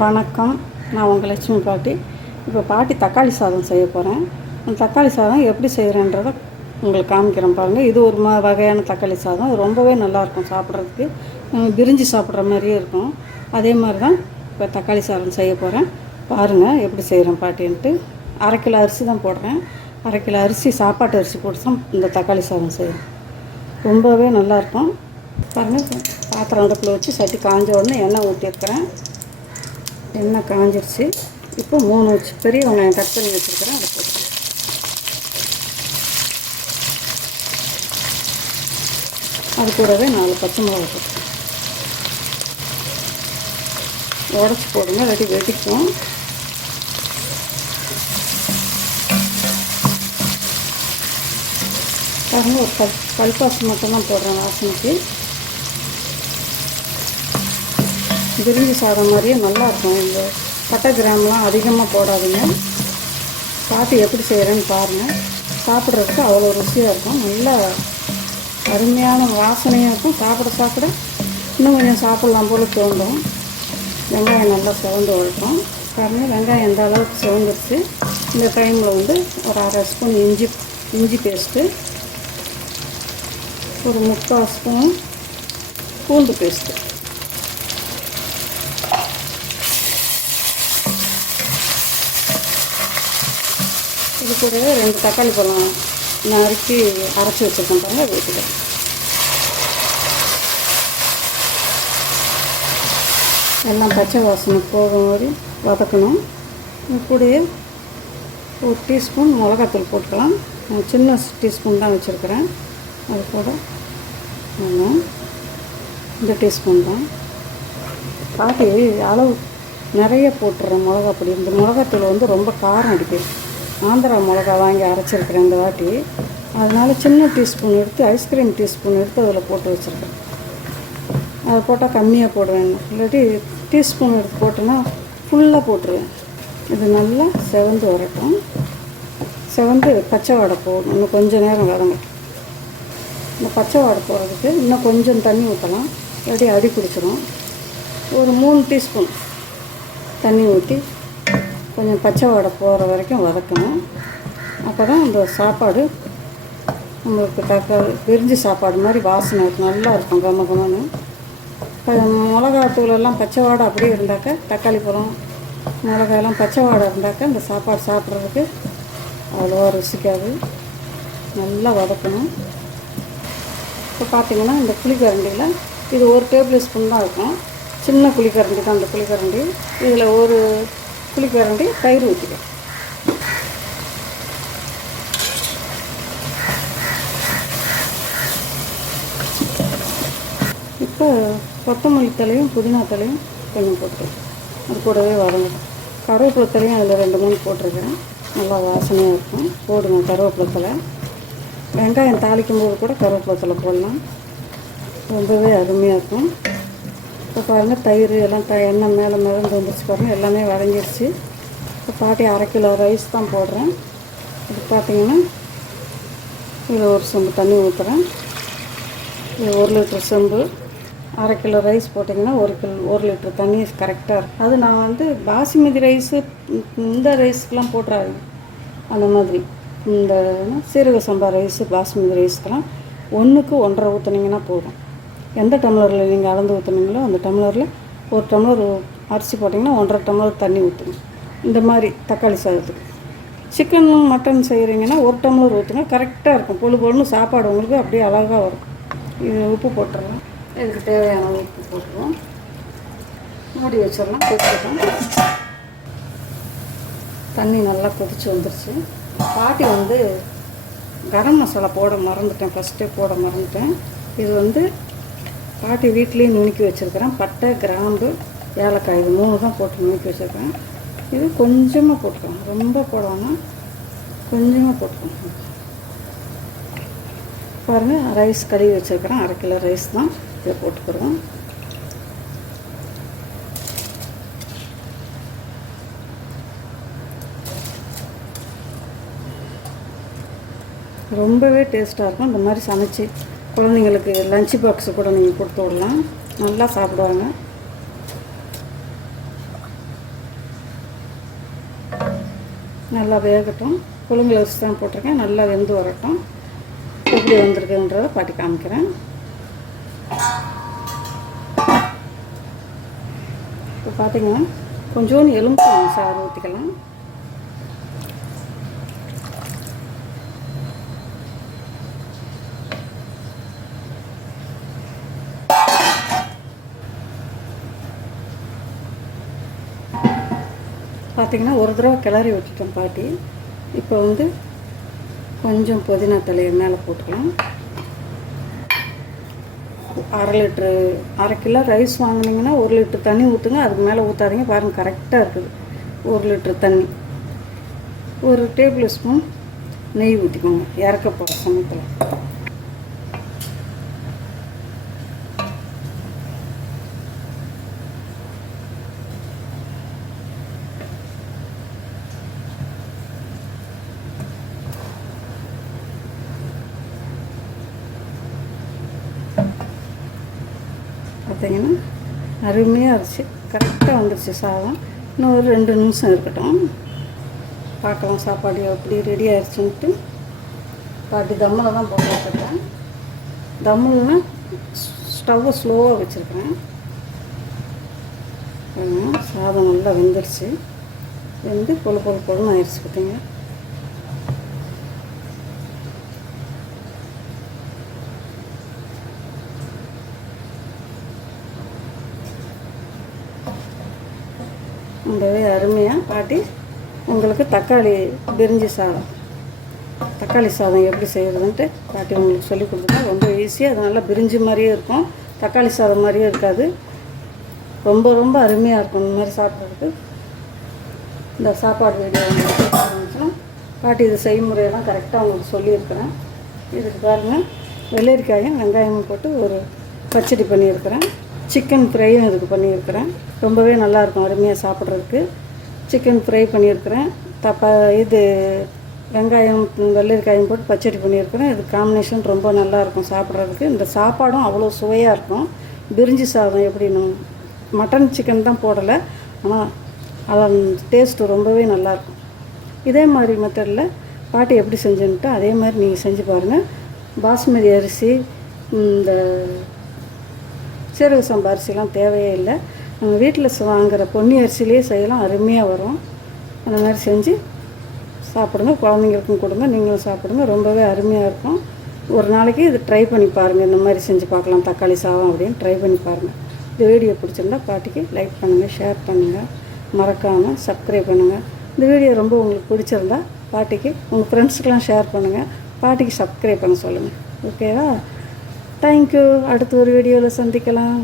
வணக்கம். நான் உங்கள் லட்சுமி பாட்டி. இப்போ பாட்டி தக்காளி சாதம் செய்ய போகிறேன் அந்த தக்காளி சாதம் எப்படி செய்கிறேன்றதை உங்களுக்கு காமிக்கிறேன் பாருங்கள் இது ஒரு ம வகையான தக்காளி சாதம். ரொம்பவே நல்லாயிருக்கும் சாப்பிட்றதுக்கு. விரிஞ்சு சாப்பிட்ற மாதிரியே இருக்கும். அதே மாதிரி தான் இப்போ தக்காளி சாதம் செய்ய போகிறேன் பாருங்கள் எப்படி செய்கிறேன் பாட்டின்ட்டு. அரை கிலோ அரிசி தான் போடுறேன். அரை கிலோ அரிசி சாப்பாட்டு அரிசி போட்டு தான் இந்த தக்காளி சாதம் செய்கிறேன் ரொம்பவே நல்லாயிருக்கும் பாருங்கள் பாத்திரம் அடுப்பில் வச்சு சட்டி காஞ்ச உடனே எண்ணெய் ஊற்றிருக்கிறேன் எண்ணெய் காஞ்சிருச்சு. இப்போ மூணு வச்சு பெரிய வெங்காயம் கட் பண்ணி வச்சுருக்கிறேன் அதை போட்டு அது கூடவே நாலு பச்சை மிளகா போட்டுக்கிறேன் உடச்சி போடுங்க இல்லாட்டி வெடிக்கும் பாருங்க ஒரு பல் கல்பாசி மட்டும்தான் போடுறேன் வாசனைக்கு. விரும்பி சாதம் மாதிரியே நல்லாயிருக்கும். இந்த பட்டை கிராம்லாம் அதிகமாக போடாதீங்க. பார்த்து எப்படி செய்கிறேன்னு பாருங்கள் சாப்பிட்றதுக்கு அவ்வளோ ருசியாக இருக்கும். நல்லா அருமையான வாசனையாக இருக்கும். சாப்பிட சாப்பிட இன்னும் கொஞ்சம் சாப்பிட்லாம் போல் தோண்டும் வெங்காயம் நல்லா சிவந்து வளர்க்கும். பாருங்கள் வெங்காயம் எந்த அளவுக்கு சிவந்துருச்சு. இந்த டைமில் வந்து ஒரு அரை ஸ்பூன் இஞ்சி இஞ்சி பேஸ்ட்டு ஒரு முக்கால் ஸ்பூன் பூண்டு பேஸ்ட்டு இது கூடவே ரெண்டு தக்காளி பழம் நறுக்கி அரைச்சி வச்சுருக்கேன் பாருங்கள் அது எல்லாம் பச்சை வாசனை போகும் மாதிரி வதக்கணும். இது கூடயே ஒரு டீஸ்பூன் மிளகாத்தூள் போட்டுக்கலாம். நான் சின்ன டீஸ்பூன் தான் வச்சுருக்கிறேன். அது கூட ஆமாம் இந்த டீஸ்பூன் தான். பாட்டி அளவு நிறைய போட்டுறேன் மிளகா பொடி இந்த மிளகாத்தூள் வந்து ரொம்ப காரம் அடிக்குது. ஆந்திரா மிளகா வாங்கி அரைச்சிருக்கிறேன் இந்த வாட்டி. அதனால சின்ன டீஸ்பூன் எடுத்து ஐஸ்கிரீம் டீஸ்பூன் எடுத்து அதில் போட்டு வச்சுருக்கேன். அதை போட்டால் கம்மியாக போடுவேன். இல்லாட்டி டீஸ்பூன் எடுத்து போட்டேன்னா ஃபுல்லாக போட்டுருவேன். இது நல்லா செவந்து வரட்டும். செவந்து பச்சை வாடை போடணும். இன்னும் கொஞ்சம் நேரம் வரணும். இந்த பச்சை வாடை போகிறதுக்கு இன்னும் கொஞ்சம் தண்ணி ஊற்றலாம் இல்லாட்டி அடி பிடிச்சிடும் ஒரு மூணு டீஸ்பூன் தண்ணி ஊற்றி கொஞ்சம் பச்சை வாடை போகிற வரைக்கும் வதக்கணும். அப்போ தான் அந்த சாப்பாடு நம்மளுக்கு தக்காளி பிரிஞ்சு சாப்பாடு மாதிரி வாசனை நல்லா இருக்கும் கம கமன்னு. இப்போ மிளகாத்தூளெல்லாம் பச்சை வாடை அப்படியே இருந்தாக்கா தக்காளி பழம் மிளகாயெல்லாம் பச்சை வாடை இருந்தாக்கா இந்த சாப்பாடு சாப்பிட்றதுக்கு அவ்வளோவா ருசிக்காது. நல்லா வதக்கணும். இப்போ பார்த்தீங்கன்னா இந்த புளிக்கரண்டியில் இது ஒரு டேபிள் ஸ்பூன் தான் இருக்கும். சின்ன புளிக்கரண்டி தான் அந்த புளிக்கரண்டி இதில் ஒரு புளிக்கரண்டி தயிர் ஊற்றிக்கிறேன் இப்போ கொத்தமல்லி தலையும் புதினா தலையும் கொஞ்சம் போட்டு அது கூடவே வரணும் கருவேப்பிலை தலையும் அதில் ரெண்டு மூணு போட்டிருக்கிறேன். நல்லா வாசனையாக இருக்கும். போடுங்க கருவேப்பிலை தலை வெங்காயம் தாளிக்கும் போது கூட கருவேப்பிலை தலை போடலாம். ரொம்பவே அருமையாக இருக்கும். இப்போ பாருங்கள் தயிர் எல்லாம் த எண்ணெய் மேலே மிதந்து வந்துருச்சு பாருங்கள் எல்லாமே வதங்கிருச்சு. இப்போ பாட்டி அரை கிலோ ரைஸ் தான் போடுறேன். இது பார்த்தீங்கன்னா இதில் ஒரு சொம்பு தண்ணி ஊற்றுறேன் இது ஒரு லிட்டர் செம்பு. அரை கிலோ ரைஸ் போட்டிங்கன்னா ஒரு கிலோ ஒரு லிட்டர் தண்ணி கரெக்டாக இருக்கும். அது நான் வந்து பாசுமதி ரைஸு இந்த ரைஸ்க்கெலாம் போட்டுறாது அந்த மாதிரி. இந்த சீரக சம்பா ரைஸு பாசுமதி ரைஸ்க்கெலாம் ஒன்றுக்கு ஒன்றரை ஊற்றுனீங்கன்னா போதும். எந்த டம்ளரில் நீங்கள் அளந்து ஊற்றுனீங்களோ அந்த டம்ளரில் ஒரு டம்ளர் அரிசி போட்டிங்கன்னா ஒன்றரை டம்ளர் தண்ணி ஊற்றுங்க. இந்த மாதிரி தக்காளி சாதத்துக்கு. சிக்கன் மட்டன் செய்கிறீங்கன்னா ஒரு டம்ளர் ஊற்றுங்க. கரெக்டாக இருக்கும். பொழு பொழுன்னு சாப்பாடு உங்களுக்கு அப்படியே அழகாக வரும். இது உப்பு போட்டுடலாம் இதுக்கு தேவையான உப்பு போட்டுருவோம். மூடி வச்சிடலாம். கொதிக்கட்டும். தண்ணி நல்லா கொதிச்சு வந்துருச்சு. பாட்டி வந்து கரம் மசாலா போட மறந்துட்டேன். ஃபஸ்ட்டே போட மறந்துட்டேன். இது வந்து பாட்டி வீட்லேயே நுணுக்கி வச்சுருக்கிறேன். பட்டை கிராம்பு ஏலக்காய் இது மூணு தான் போட்டு நுணுக்கி வச்சுருக்கேன். இது கொஞ்சமாக போட்டுக்கலாம் ரொம்ப போடாமல் கொஞ்சமாக போட்டுக்கோங்க. பாருங்கள் ரைஸ் கழுவி வச்சுருக்கிறேன். அரை கிலோ ரைஸ் தான் இதை போட்டுக்கிறோம். ரொம்பவே டேஸ்ட்டாக இருக்கும். இந்த மாதிரி சமைச்சு குழந்தைங்களுக்கு லஞ்ச் பாக்ஸு கூட நீங்கள் கொடுத்து விடலாம். நல்லா சாப்பிடுவாங்க. நல்லா வேகட்டும். புழுங்கல் அரிசி தான் போட்டிருக்கேன். நல்லா வெந்து வரட்டும். எப்படி வந்திருக்குன்றத பாட்டி காமிக்கிறேன். இப்போ பார்த்தீங்கன்னா கொஞ்சோண்டு எலும்பு சாறு ஊற்றிக்கலாம் பார்த்தீங்கன்னா ஒரு தடவை கிளறி விட்டுட்டோம் பாட்டி. இப்போ வந்து கொஞ்சம் புதினா தலையை மேலே போட்டுக்கலாம். அரை லிட்ரு அரை கிலோ ரைஸ் வாங்கினீங்கன்னா ஒரு லிட்டர் தண்ணி ஊற்றுங்க அதுக்கு மேலே ஊற்றாதீங்க பாருங்கள் கரெக்டாக இருக்குது. ஒரு லிட்ரு தண்ணி. ஒரு டேபிள் ஸ்பூன் நெய் ஊற்றிக்கோங்க இறக்க போகிற சமயத்தில். பார்த்தீங்கன்னா அருமையாக இருந்துச்சு. கரெக்டாக வந்துருச்சு சாதம். இன்னும் ஒரு ரெண்டு நிமிஷம் இருக்கட்டும். பார்க்கலாம் சாப்பாடு எப்படி ரெடி ஆயிடுச்சுன்ட்டு பாட்டி தம்மில் தான் போட்டு வச்சுருக்கேன். தம்மில்னா ஸ்டவ்வை ஸ்லோவாக வச்சுருக்கேன். சாதம் நல்லா வெந்துருச்சு. வெந்து பொழு பொழு பொழுன்னு ஆயிடுச்சு பார்த்தீங்க. ரொம்பவே அருமையாக பாட்டி உங்களுக்கு தக்காளி பிரிஞ்சி சாதம். தக்காளி சாதம் எப்படி செய்கிறதுன்ட்டு பாட்டி உங்களுக்கு சொல்லி கொடுத்துருக்கேன் ரொம்ப ஈஸியாக அது நல்லா பிரிஞ்சு மாதிரியே இருக்கும். தக்காளி சாதம் மாதிரியே இருக்காது. ரொம்ப ரொம்ப அருமையாக இருக்கும் இந்த மாதிரி சாப்பிட்றதுக்கு. இந்த சாப்பாடு வீடியோ ஆரம்பிச்சோம் பாட்டி இது செய்முறையெல்லாம் கரெக்டாக உங்களுக்கு சொல்லியிருக்கிறேன். இதுக்கு பாருங்கள் வெள்ளரிக்காயும் வெங்காயமும் போட்டு ஒரு பச்சடி பண்ணியிருக்கிறேன். சிக்கன் ஃப்ரையும் இதுக்கு பண்ணியிருக்கிறேன். ரொம்பவே நல்லாயிருக்கும் அருமையாக சாப்பிட்றதுக்கு. சிக்கன் ஃப்ரை பண்ணியிருக்கிறேன். தப்பா இது வெங்காயம் வெள்ளரிக்காயும் போட்டு பச்சடி பண்ணியிருக்கிறேன். இது காம்பினேஷன் ரொம்ப நல்லாயிருக்கும் சாப்பிட்றதுக்கு. இந்த சாப்பாடும் அவ்வளோ சுவையாக இருக்கும். பிரிஞ்சி சாதம் எப்படின்னு மட்டன் சிக்கன் தான் போடலை. ஆனால் அதன் டேஸ்ட்டு ரொம்பவே நல்லாயிருக்கும். இதே மாதிரி மெத்தடில் பாட்டி எப்படி செஞ்சுன்ட்டு அதே மாதிரி நீங்கள் செஞ்சு பாருங்கள் பாஸ்மதி அரிசி இந்த சீரக சம்பா அரிசிலாம் தேவையே இல்லை. நம்ம வீட்டில் வாங்குகிற பொன்னி அரிசிலேயே செய்யலாம். அருமையாக வரும். அந்த மாதிரி செஞ்சு சாப்பிடுங்க. குழந்தைங்களுக்கும் கொடுங்க. நீங்களும் சாப்பிடுங்க. ரொம்பவே அருமையாக இருக்கும். ஒரு நாளைக்கு இது ட்ரை பண்ணி பாருங்கள் இந்த மாதிரி செஞ்சு பார்க்கலாம். தக்காளி சாதம் அப்படின்னு ட்ரை பண்ணி பாருங்கள் இந்த வீடியோ பிடிச்சிருந்தா பாட்டிக்கு லைக் பண்ணுங்கள் ஷேர் பண்ணுங்கள் மறக்காமல் சப்ஸ்கிரைப் பண்ணுங்கள் இந்த வீடியோ ரொம்ப உங்களுக்கு பிடிச்சிருந்தா பாட்டிக்கு உங்கள் ஃப்ரெண்ட்ஸுக்கெலாம் ஷேர் பண்ணுங்கள் பாட்டிக்கு சப்ஸ்கிரைப் பண்ண சொல்லுங்கள் ஓகேவா தேங்க்யூ அடுத்த ஒரு வீடியோவில் சந்திக்கலாம்.